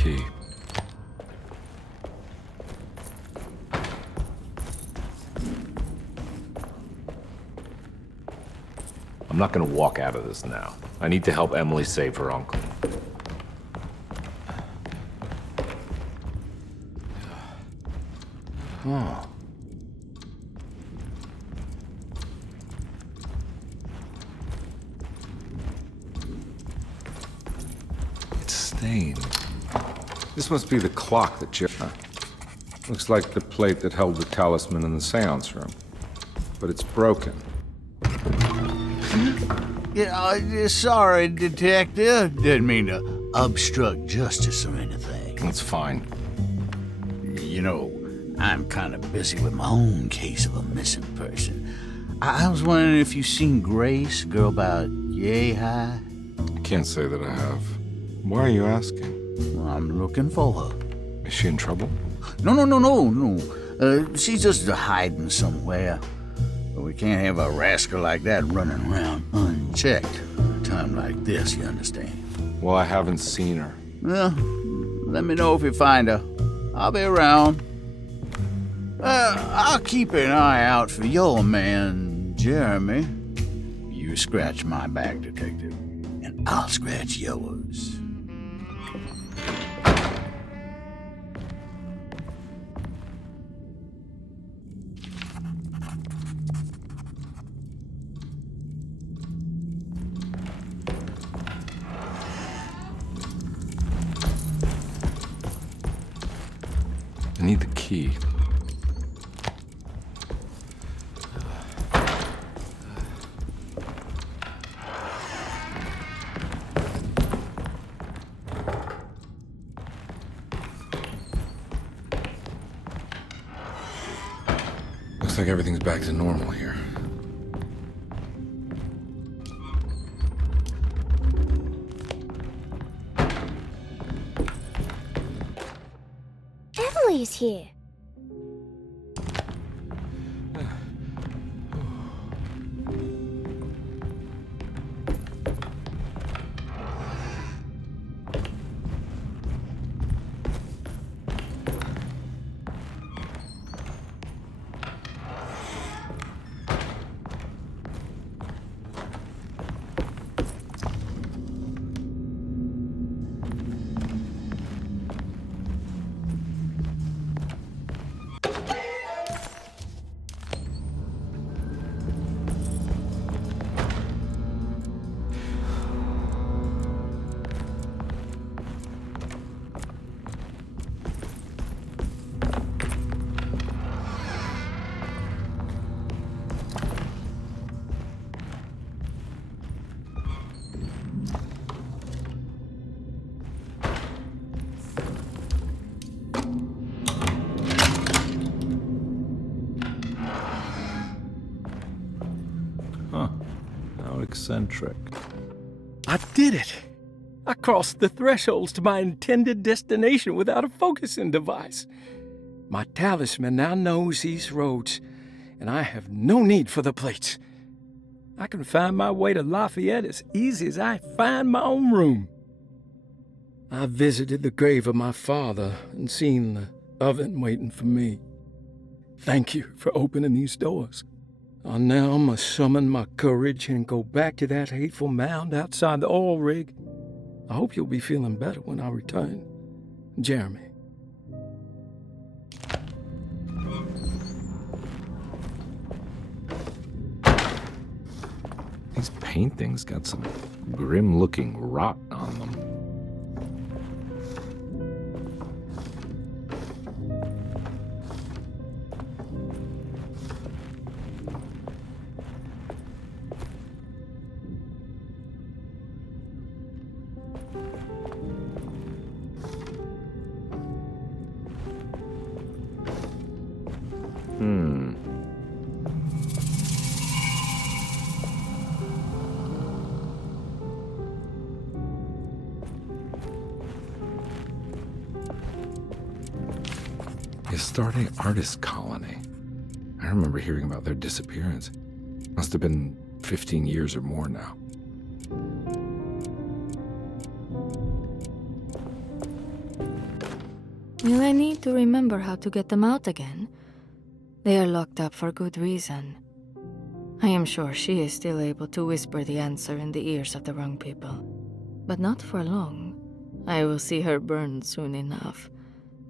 key. I'm not gonna walk out of this now. I need to help Emily save her uncle. Huh. It's stained. This must be the clock that Looks like the plate that held the talisman in the seance room. But it's broken. Yeah, sorry, Detective. Didn't mean to obstruct justice or anything. That's fine. You know, I'm kind of busy with my own case of a missing person. I was wondering if you've seen Grace, a girl about yay high? I can't say that I have. Why are you asking? Well, I'm looking for her. Is she in trouble? No. She's just hiding somewhere. But we can't have a rascal like that running around unchecked at a time like this, you understand? Well, I haven't seen her. Well, let me know if you find her. I'll be around. I'll keep an eye out for your man, Jeremy. You scratch my back, Detective, and I'll scratch yours. I need the key. Looks like everything's back to normal here. Emily's here. How eccentric. I did it! I crossed the thresholds to my intended destination without a focusing device. My talisman now knows these roads, and I have no need for the plates. I can find my way to Lafayette as easy as I find my own room. I visited the grave of my father and seen the oven waiting for me. Thank you for opening these doors. I now must summon my courage and go back to that hateful mound outside the oil rig. I hope you'll be feeling better when I return. Jeremy. These paintings got some grim-looking rot on them. A starting artist colony. I remember hearing about their disappearance. Must have been 15 years or more now. Will I need to remember how to get them out again? They are locked up for good reason. I am sure she is still able to whisper the answer in the ears of the wrong people. But not for long. I will see her burned soon enough.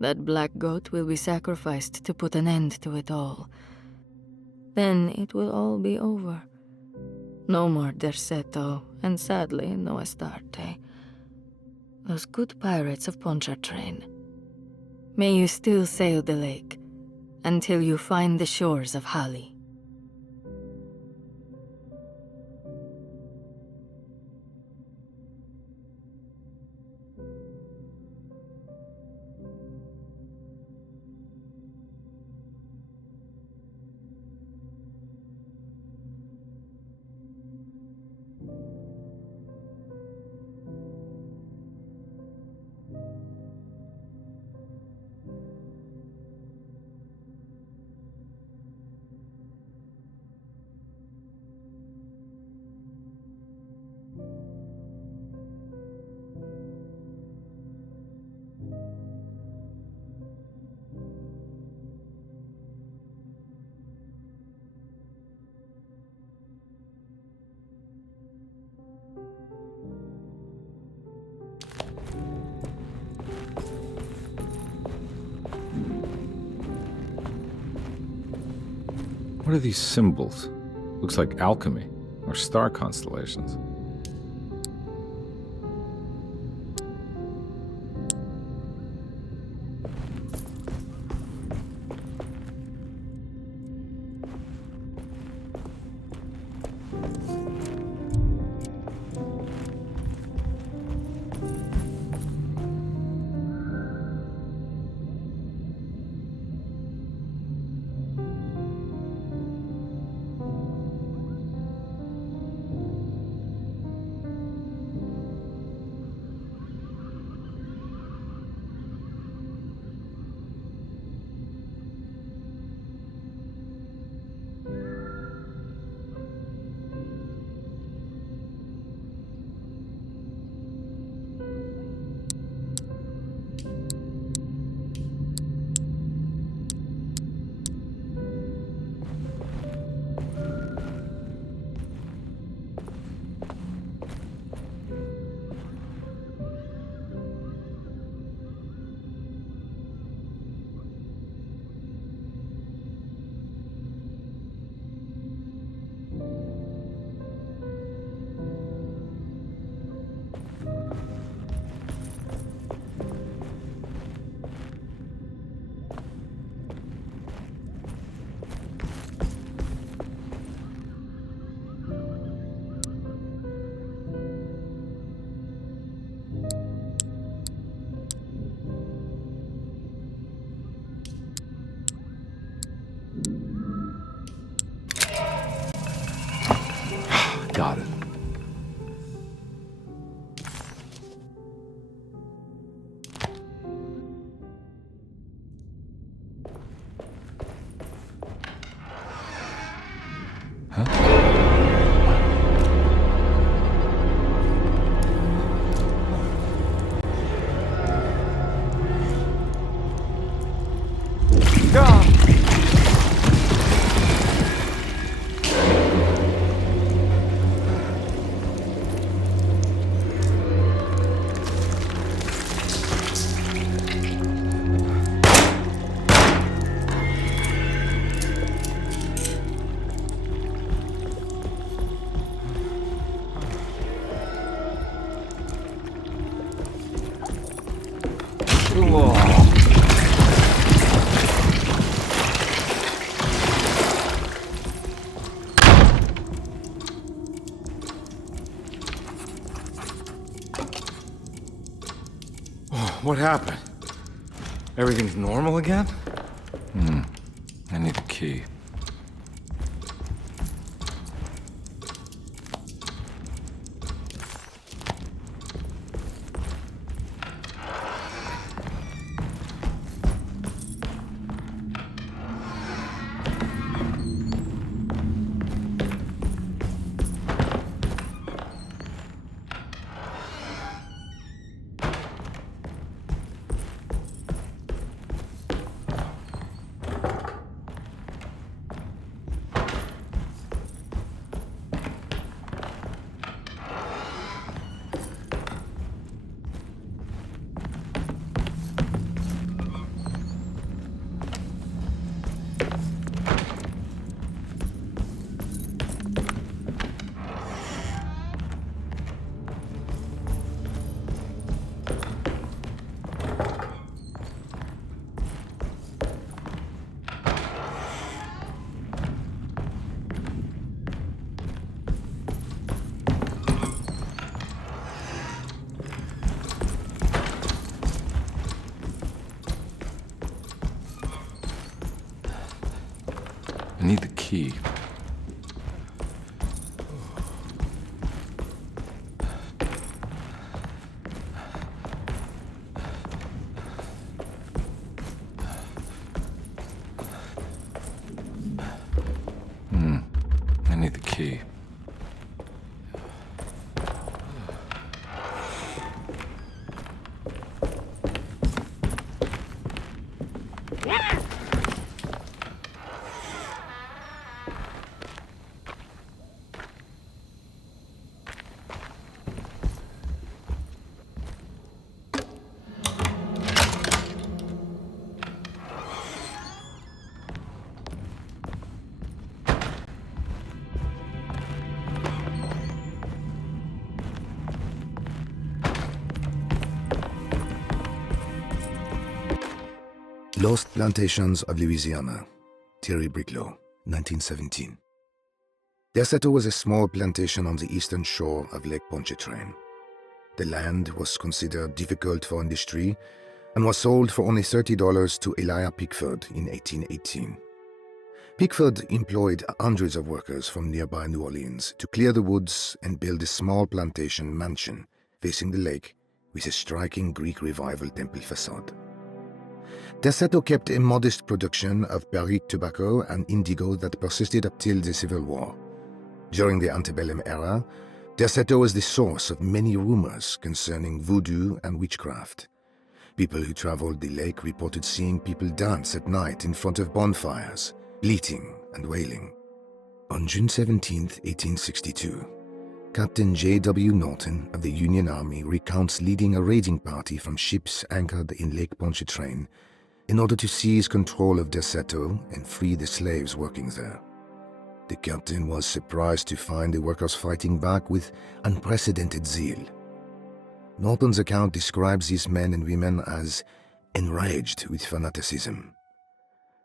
That black goat will be sacrificed to put an end to it all. Then it will all be over. No more Derceto, and sadly, no Astarte. Those good pirates of Pontchartrain. May you still sail the lake, until you find the shores of Hali. What are these symbols? Looks like alchemy, or star constellations. Got it. What happened? Everything's normal again? I need a key. key. I need the key. Lost Plantations of Louisiana, Thierry Briclot, 1917. Derceto was a small plantation on the eastern shore of Lake Pontchartrain. The land was considered difficult for industry and was sold for only $30 to Elijah Pickford in 1818. Pickford employed hundreds of workers from nearby New Orleans to clear the woods and build a small plantation mansion facing the lake with a striking Greek Revival temple facade. Derceto kept a modest production of Barrique tobacco and indigo that persisted up till the Civil War. During the antebellum era, Derceto was the source of many rumors concerning voodoo and witchcraft. People who traveled the lake reported seeing people dance at night in front of bonfires, bleating and wailing. On June 17, 1862, Captain J.W. Norton of the Union Army recounts leading a raiding party from ships anchored in Lake Pontchartrain in order to seize control of Derceto and free the slaves working there. The captain was surprised to find the workers fighting back with unprecedented zeal. Norton's account describes these men and women as enraged with fanaticism.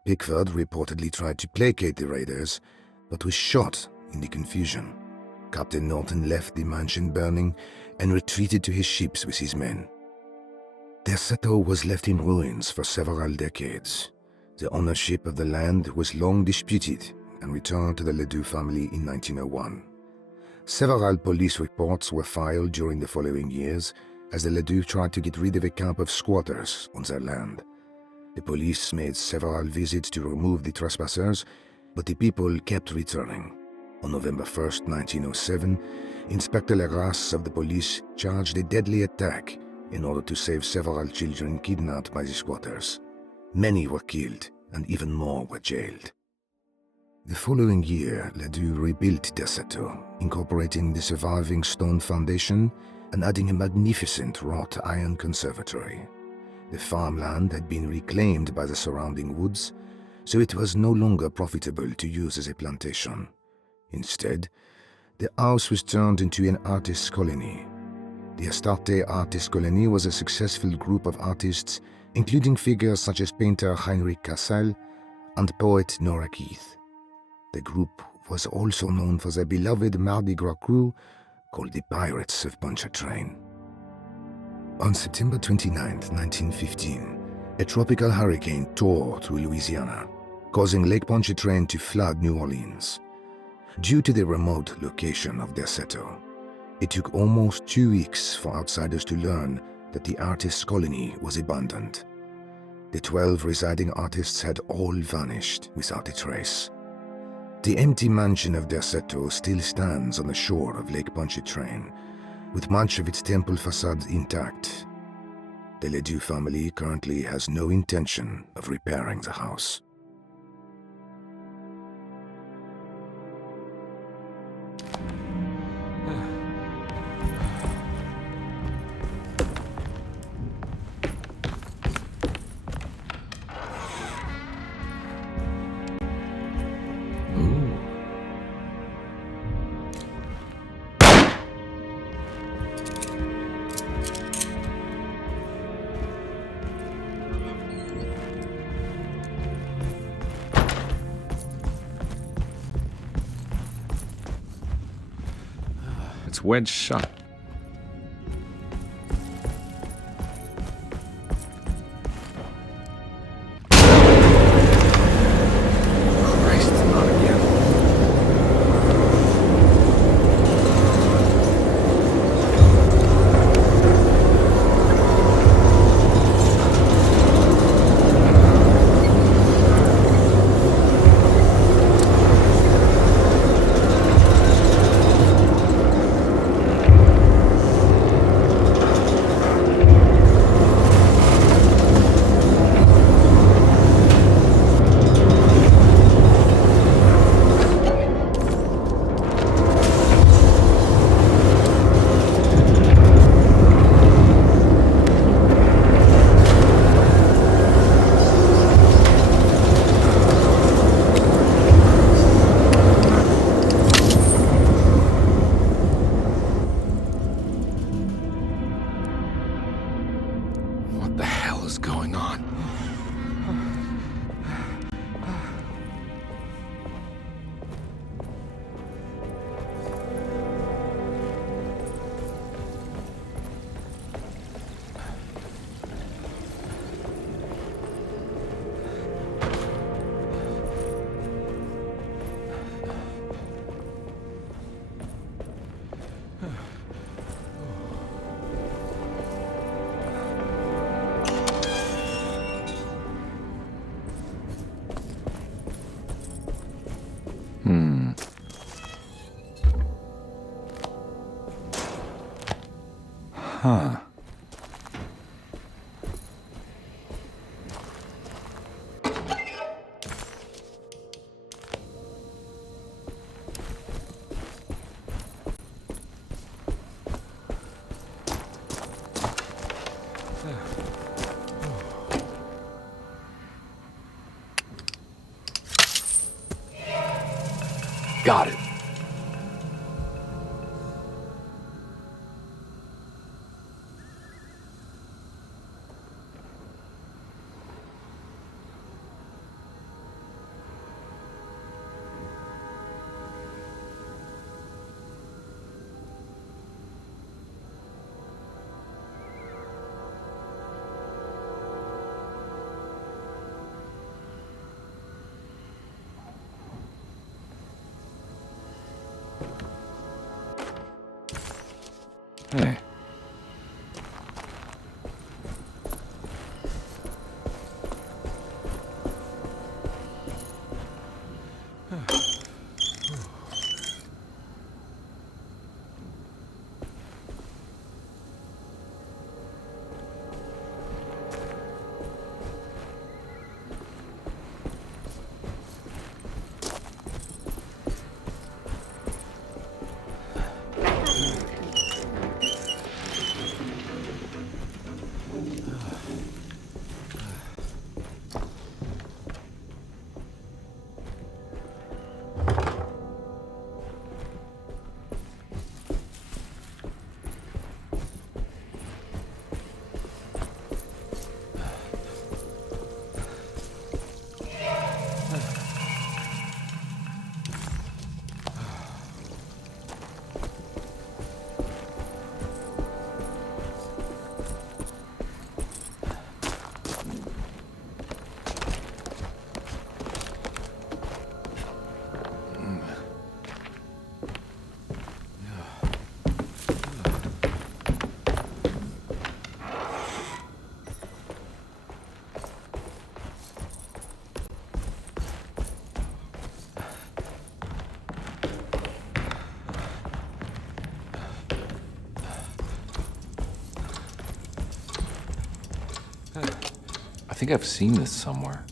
Pickford reportedly tried to placate the raiders, but was shot in the confusion. Captain Norton left the mansion burning and retreated to his ships with his men. Derceto was left in ruins for several decades. The ownership of the land was long disputed and returned to the Ledoux family in 1901. Several police reports were filed during the following years as the Ledoux tried to get rid of a camp of squatters on their land. The police made several visits to remove the trespassers, but the people kept returning. On November 1st, 1907, Inspector Legras of the police charged a deadly attack in order to save several children kidnapped by the squatters. Many were killed, and even more were jailed. The following year, Ledoux rebuilt Derceto, incorporating the surviving stone foundation and adding a magnificent wrought iron conservatory. The farmland had been reclaimed by the surrounding woods, so it was no longer profitable to use as a plantation. Instead, the house was turned into an artist's colony. The Astarte Artist Colony was a successful group of artists, including figures such as painter Heinrich Cassel and poet Nora Keith. The group was also known for their beloved Mardi Gras crew called the Pirates of Pontchartrain. On September 29, 1915, a tropical hurricane tore through Louisiana, causing Lake Pontchartrain to flood New Orleans. Due to the remote location of Derceto, it took almost 2 weeks for outsiders to learn that the artist's colony was abandoned. The 12 residing artists had all vanished without a trace. The empty mansion of Derceto still stands on the shore of Lake Pontchartrain, with much of its temple facade intact. The Ledoux family currently has no intention of repairing the house. It's wedged shut. Christ, not again. hell is going on? Huh. Got it. Hey. I think I've seen this somewhere.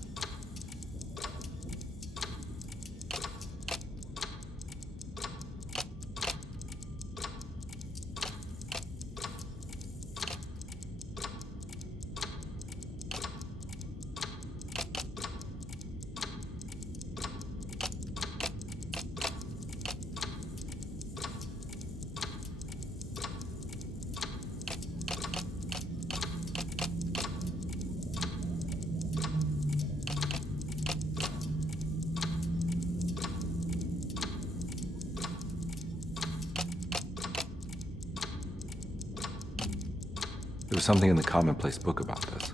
There was something in the commonplace book about this.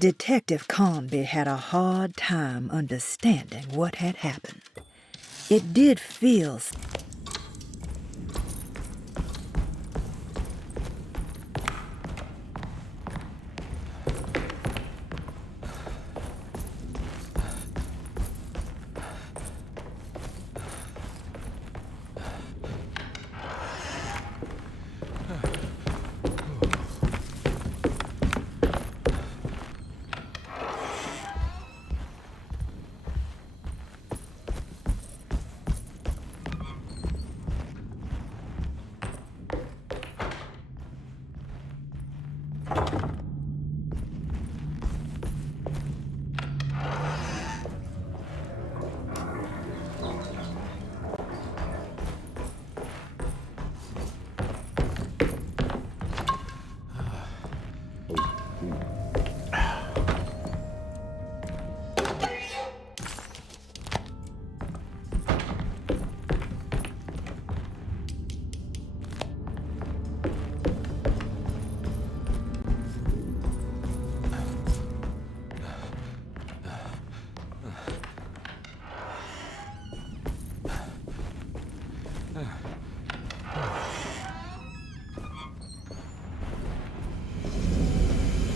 Detective Conby had a hard time understanding what had happened. It did feel...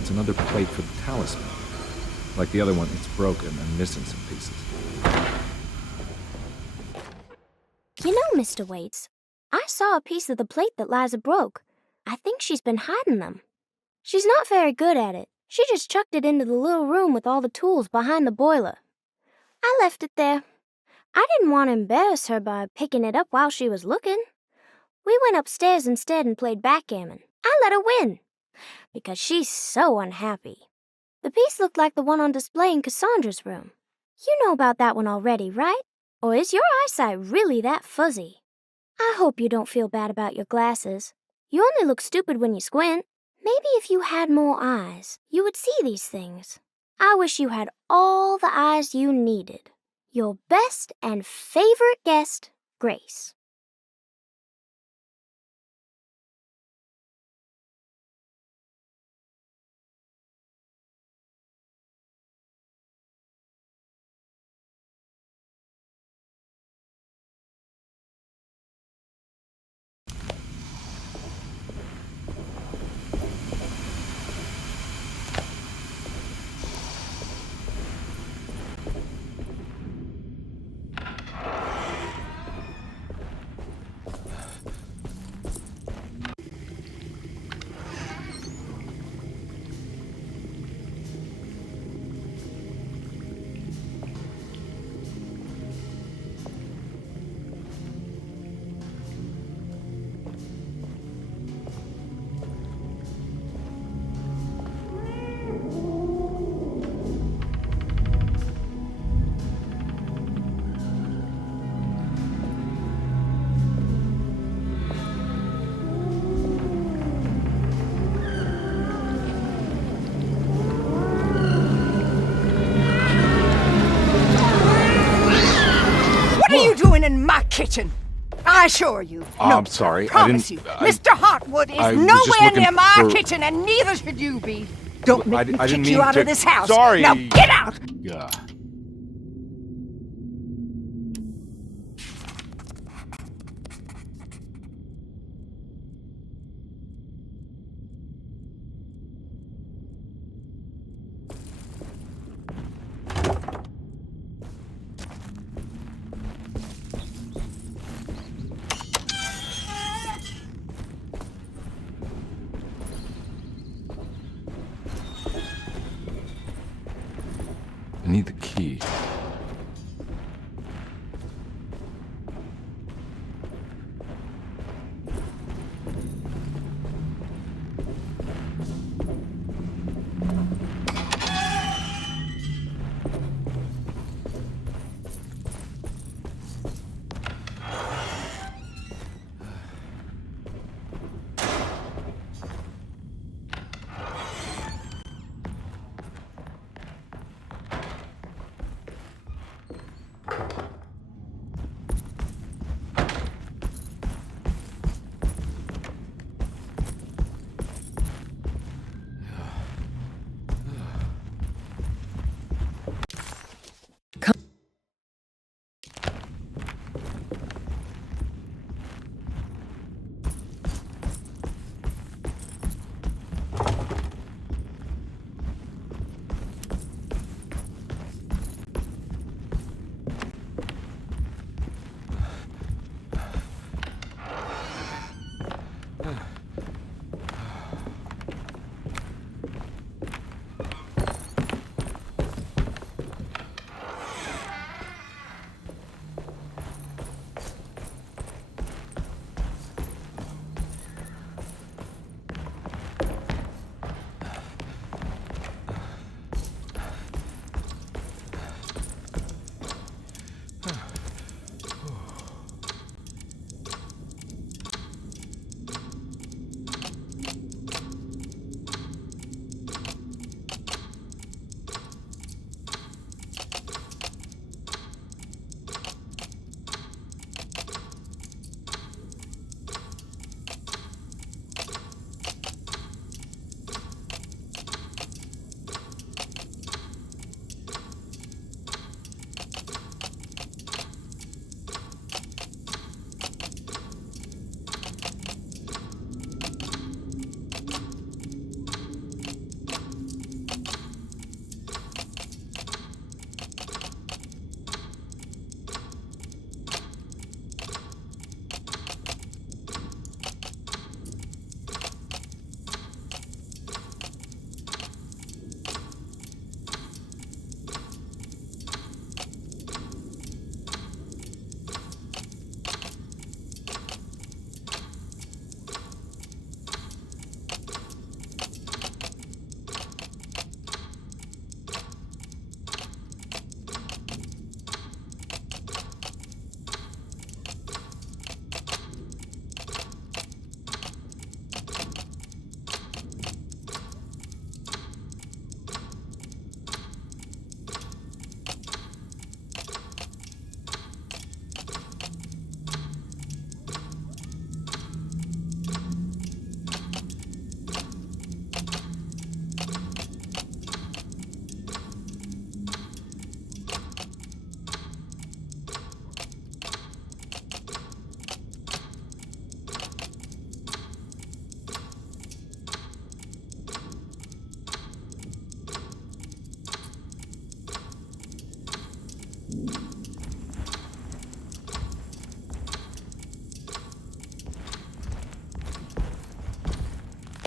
It's another plate for the talisman. Like the other one, it's broken and missing some pieces. You know, Mr. Waits, I saw a piece of the plate that Liza broke. I think she's been hiding them. She's not very good at it. She just chucked it into the little room with all the tools behind the boiler. I left it there. I didn't want to embarrass her by picking it up while she was looking. We went upstairs instead and played backgammon. I let her win, because she's so unhappy. The piece looked like the one on display in Cassandra's room. You know about that one already, right? Or is your eyesight really that fuzzy? I hope you don't feel bad about your glasses. You only look stupid when you squint. Maybe if you had more eyes, you would see these things. I wish you had all the eyes you needed. Your best and favorite guest, Grace. What are you doing in my kitchen? I assure you. No, I'm sorry. I promise you. Mr. Hotwood is nowhere near my kitchen, and neither should you be. Don't make me kick you out of this house. Sorry. Now get out! Yeah. I need the key.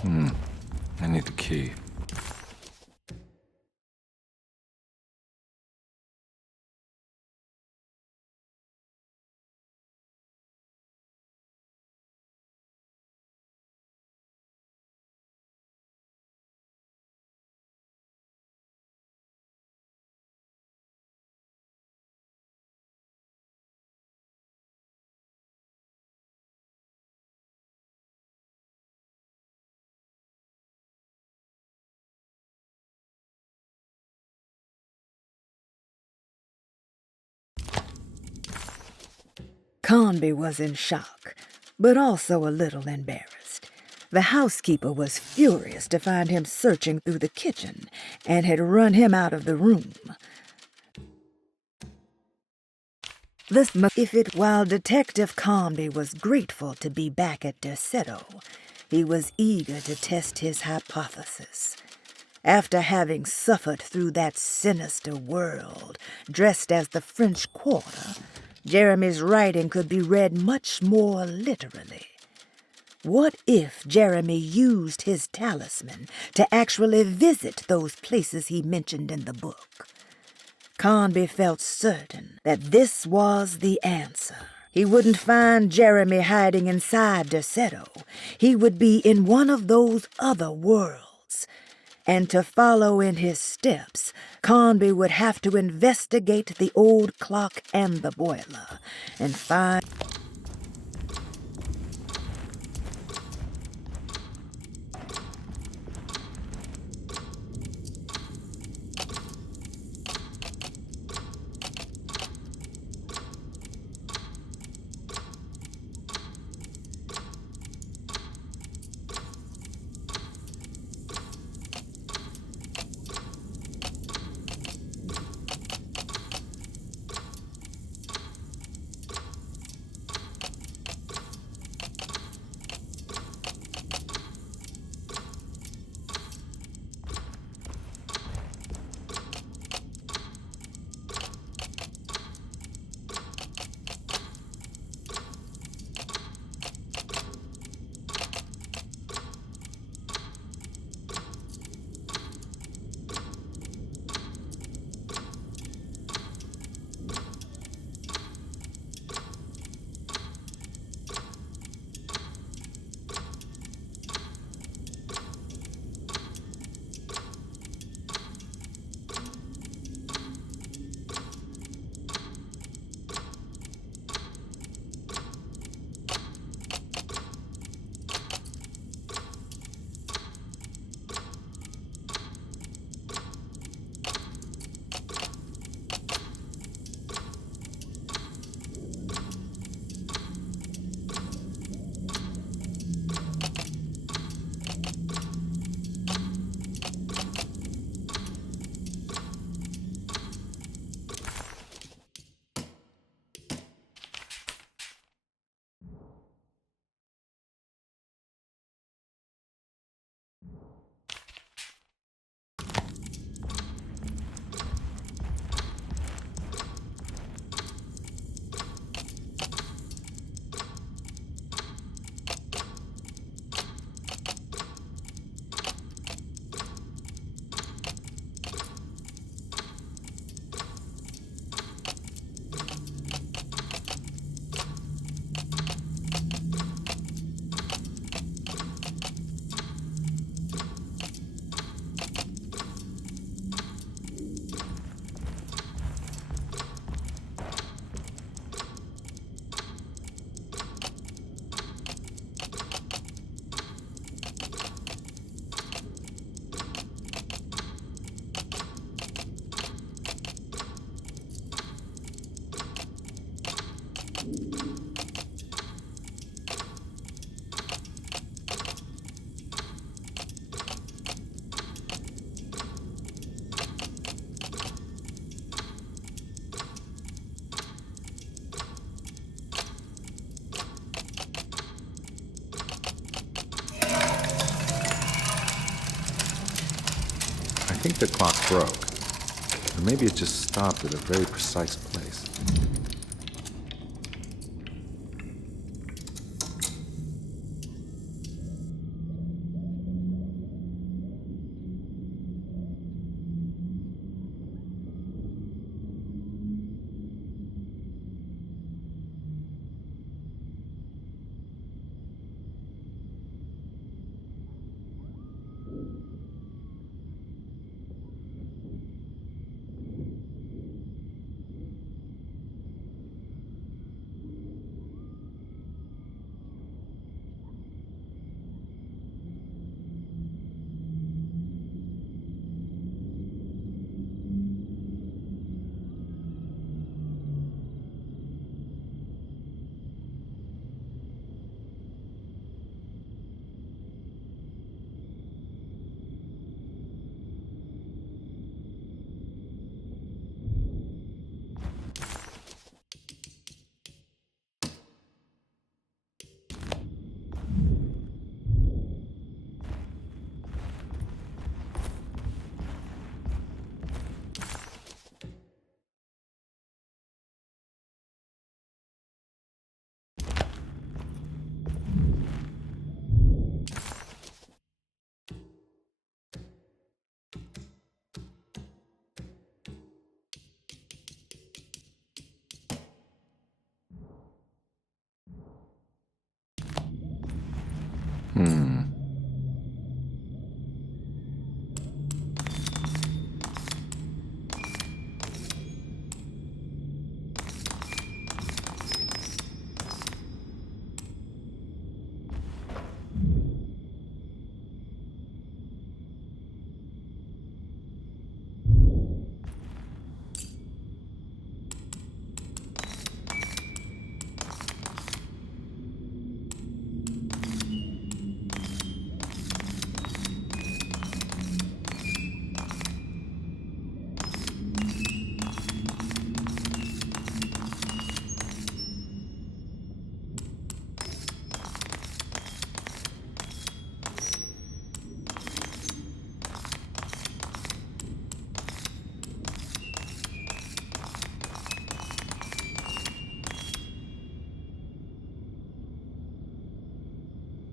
I need the key. Conby was in shock, but also a little embarrassed. The housekeeper was furious to find him searching through the kitchen and had run him out of the room. While Detective Conby was grateful to be back at Derceto, he was eager to test his hypothesis. After having suffered through that sinister world, dressed as the French Quarter, Jeremy's writing could be read much more literally. What if Jeremy used his talisman to actually visit those places he mentioned in the book? Conby felt certain that this was the answer. He wouldn't find Jeremy hiding inside Derceto. He would be in one of those other worlds. And to follow in his steps, Conby would have to investigate the old clock and the boiler and find... I think the clock broke. Or maybe it just stopped at a very precise place.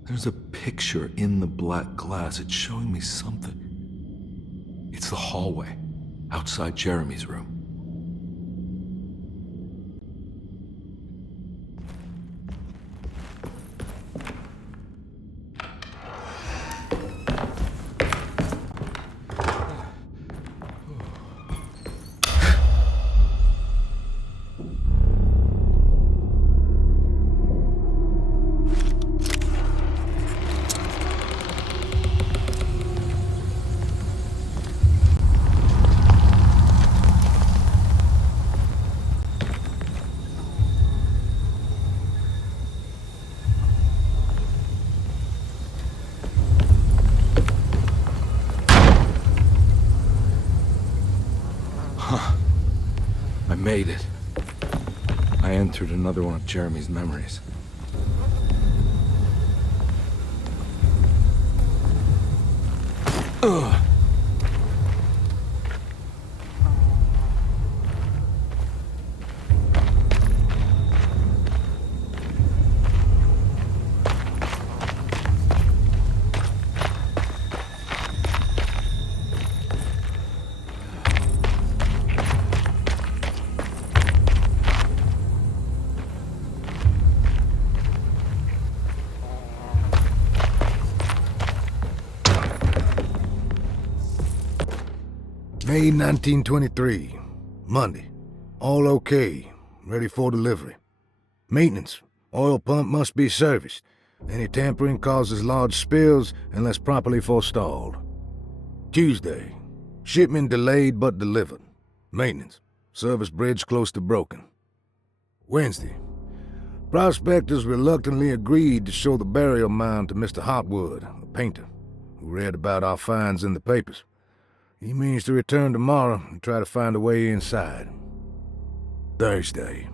There's a picture in the black glass. It's showing me something. It's the hallway outside Jeremy's room. I made it. I entered another one of Jeremy's memories. Ugh. May 1923, Monday. All okay, ready for delivery. Maintenance. Oil pump must be serviced. Any tampering causes large spills unless properly forestalled. Tuesday. Shipment delayed but delivered. Maintenance. Service bridge close to broken. Wednesday. Prospectors reluctantly agreed to show the burial mound to Mr. Hotwood, a painter, who read about our finds in the papers. He means to return tomorrow and try to find a way inside. Thursday.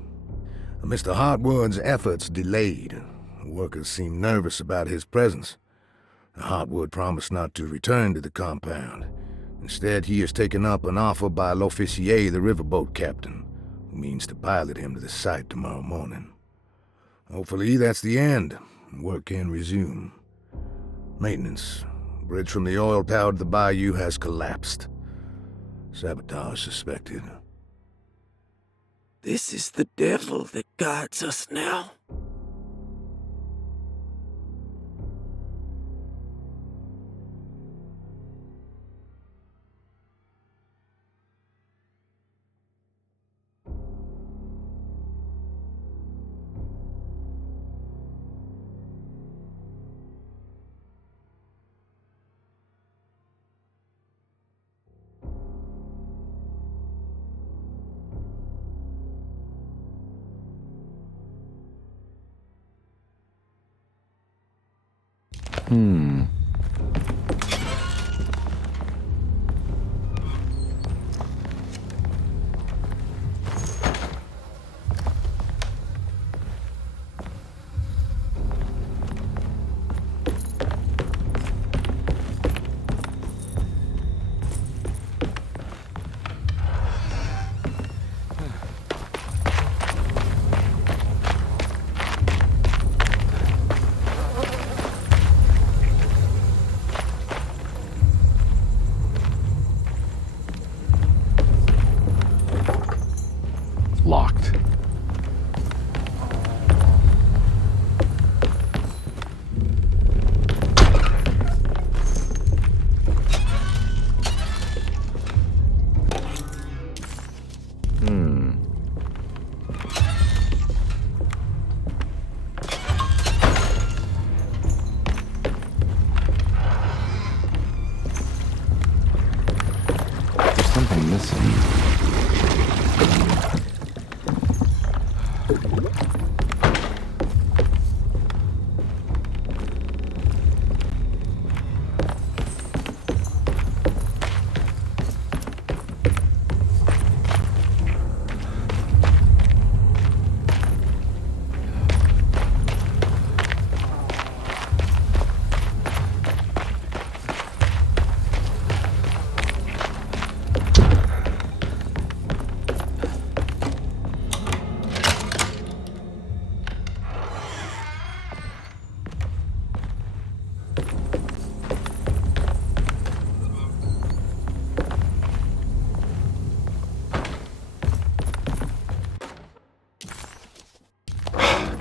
Mr. Hotwood's efforts delayed. The workers seemed nervous about his presence. Hotwood promised not to return to the compound. Instead, he has taken up an offer by L'Officier, the riverboat captain, who means to pilot him to the site tomorrow morning. Hopefully that's the end, and work can resume. Maintenance. Bridge from the oil tower to the bayou has collapsed. Sabotage suspected. This is the devil that guides us now.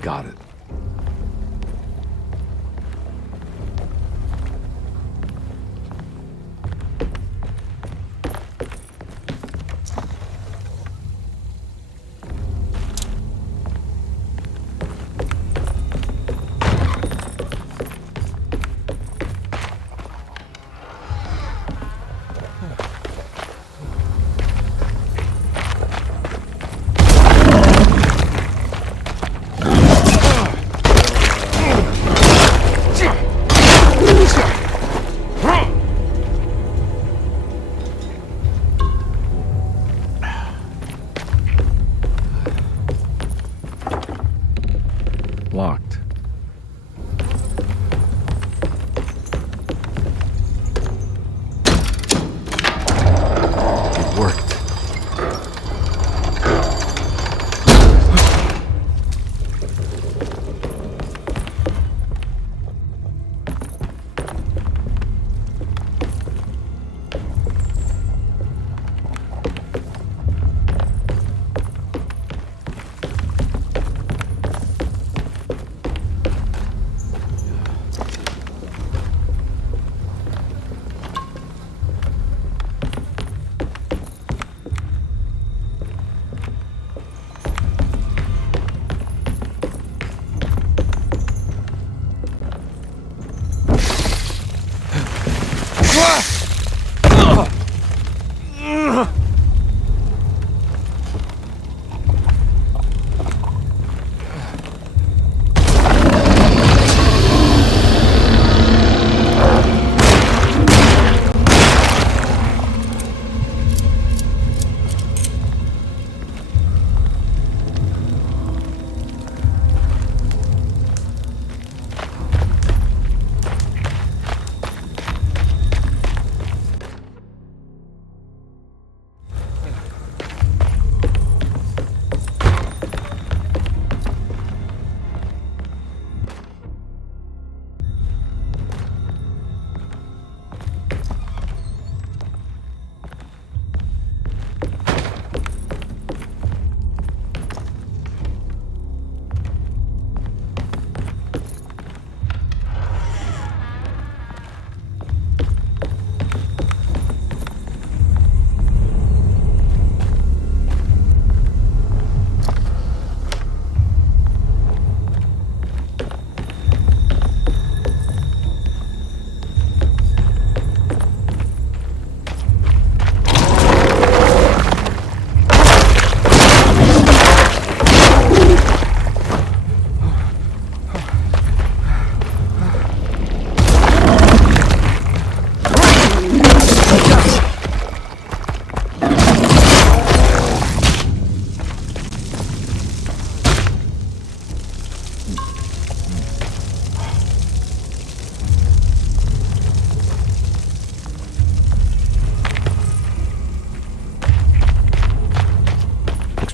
Got it. Locked. It worked.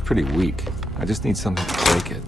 Pretty weak. I just need something to break it.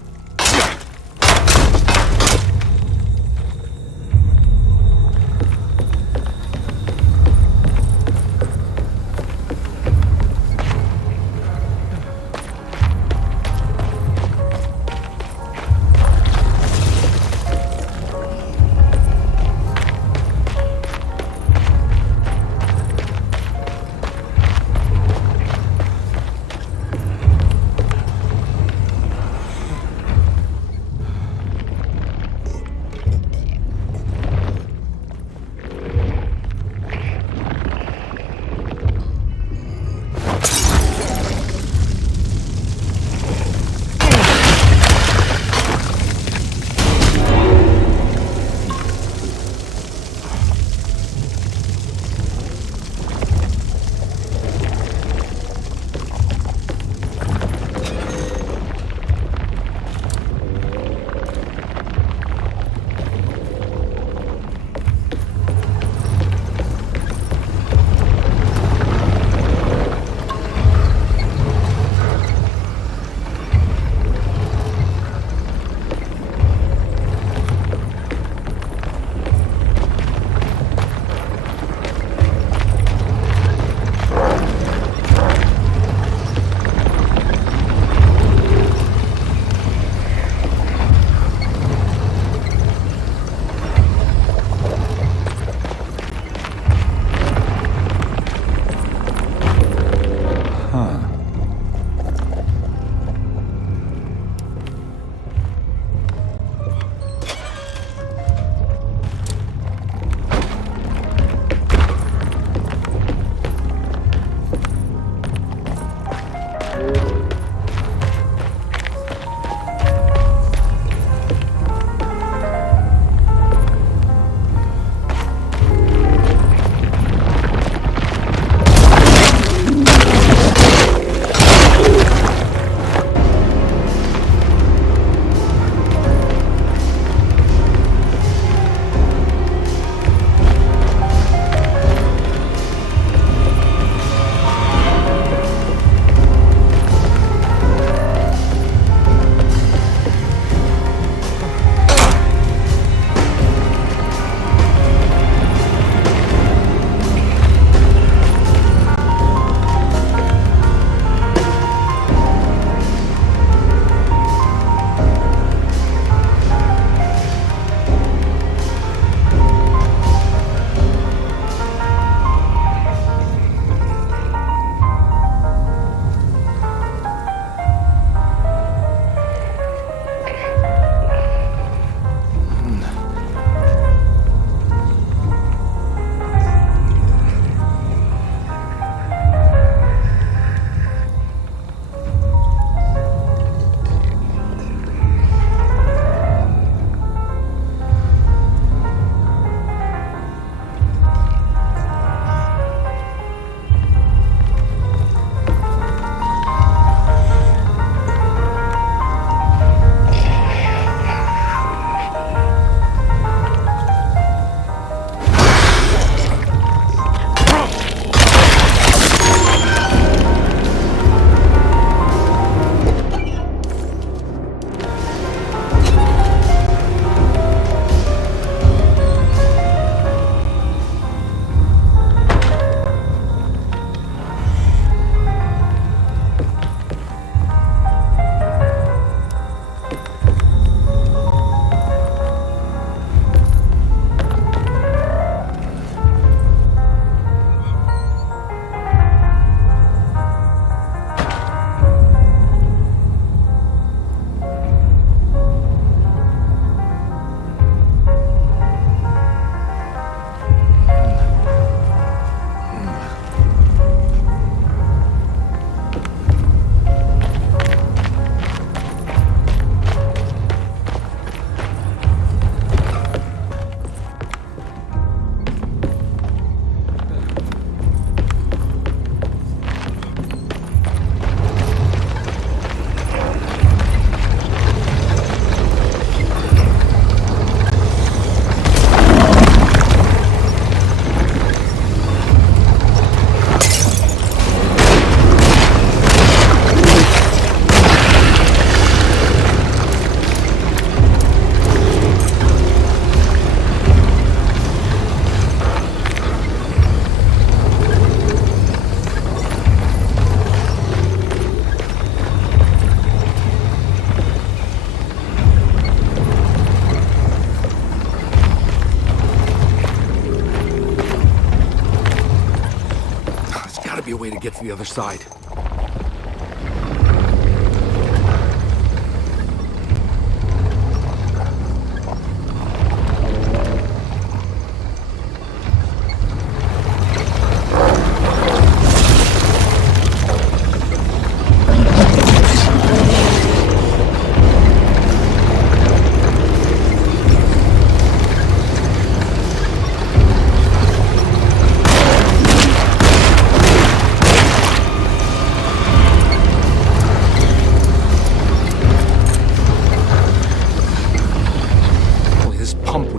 to get to the other side.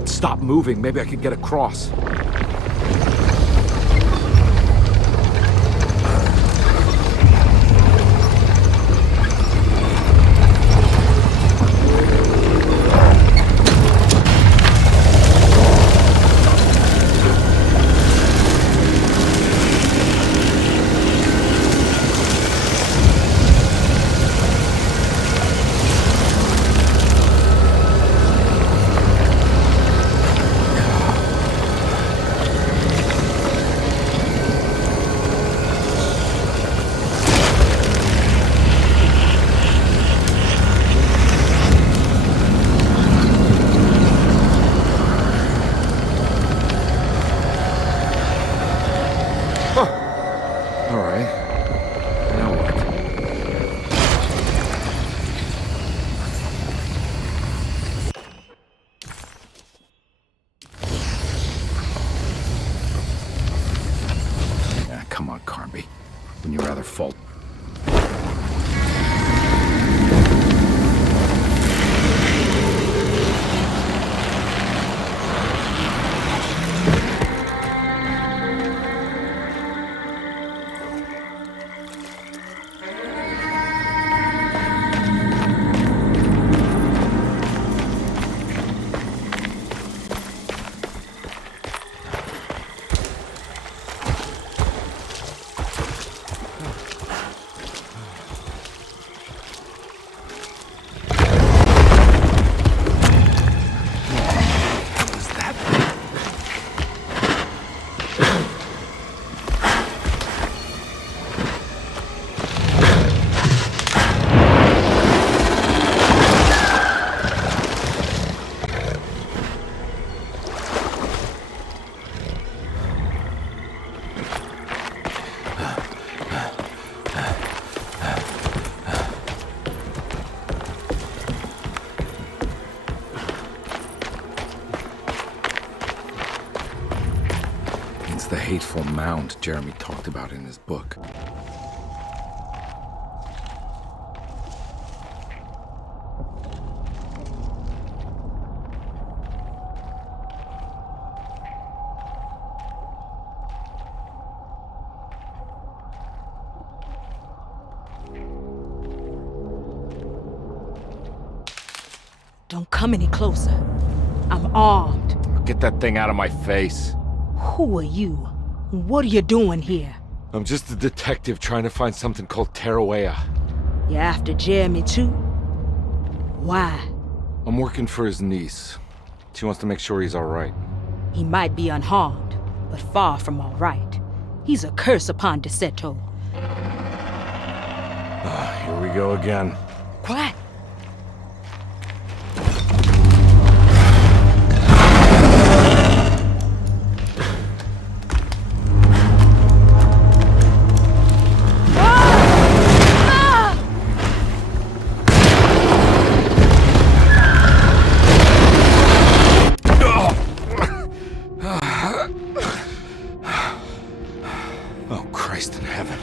Stop moving. Maybe I could get across. Come on, Carby. Wouldn't you rather fall? The hateful mound Jeremy talked about in his book. Don't come any closer. I'm armed. Get that thing out of my face. Who are you? What are you doing here? I'm just a detective trying to find something called Teruea. You're after Jeremy too? Why? I'm working for his niece. She wants to make sure he's all right. He might be unharmed, but far from all right. He's a curse upon Deseto. Here we go again. Quiet. Oh, Christ in heaven.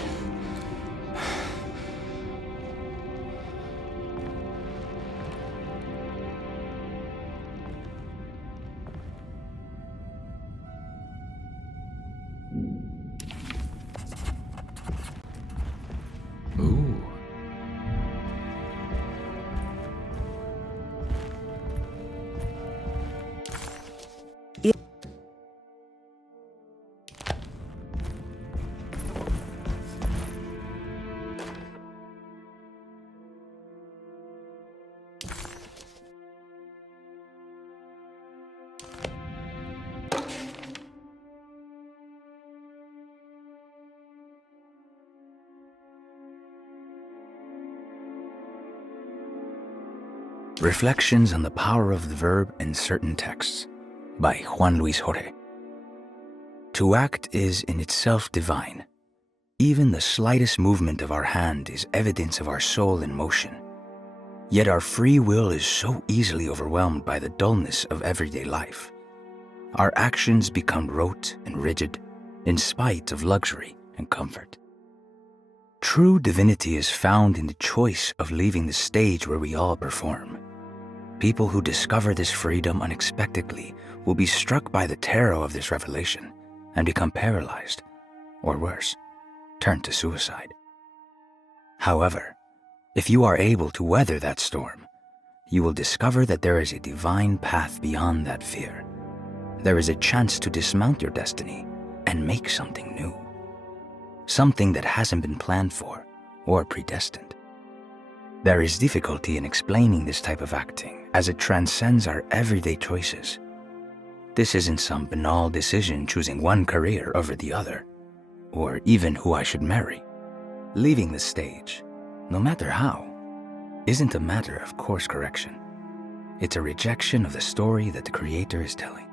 Reflections on the Power of the Verb in Certain Texts by Juan Luis Jorge. To act is in itself divine. Even the slightest movement of our hand is evidence of our soul in motion. Yet our free will is so easily overwhelmed by the dullness of everyday life. Our actions become rote and rigid in spite of luxury and comfort. True divinity is found in the choice of leaving the stage where we all perform. People who discover this freedom unexpectedly will be struck by the terror of this revelation and become paralyzed, or worse, turn to suicide. However, if you are able to weather that storm, you will discover that there is a divine path beyond that fear. There is a chance to dismount your destiny and make something new. Something that hasn't been planned for or predestined. There is difficulty in explaining this type of acting as it transcends our everyday choices. This isn't some banal decision choosing one career over the other, or even who I should marry. Leaving the stage, no matter how, isn't a matter of course correction. It's a rejection of the story that the Creator is telling.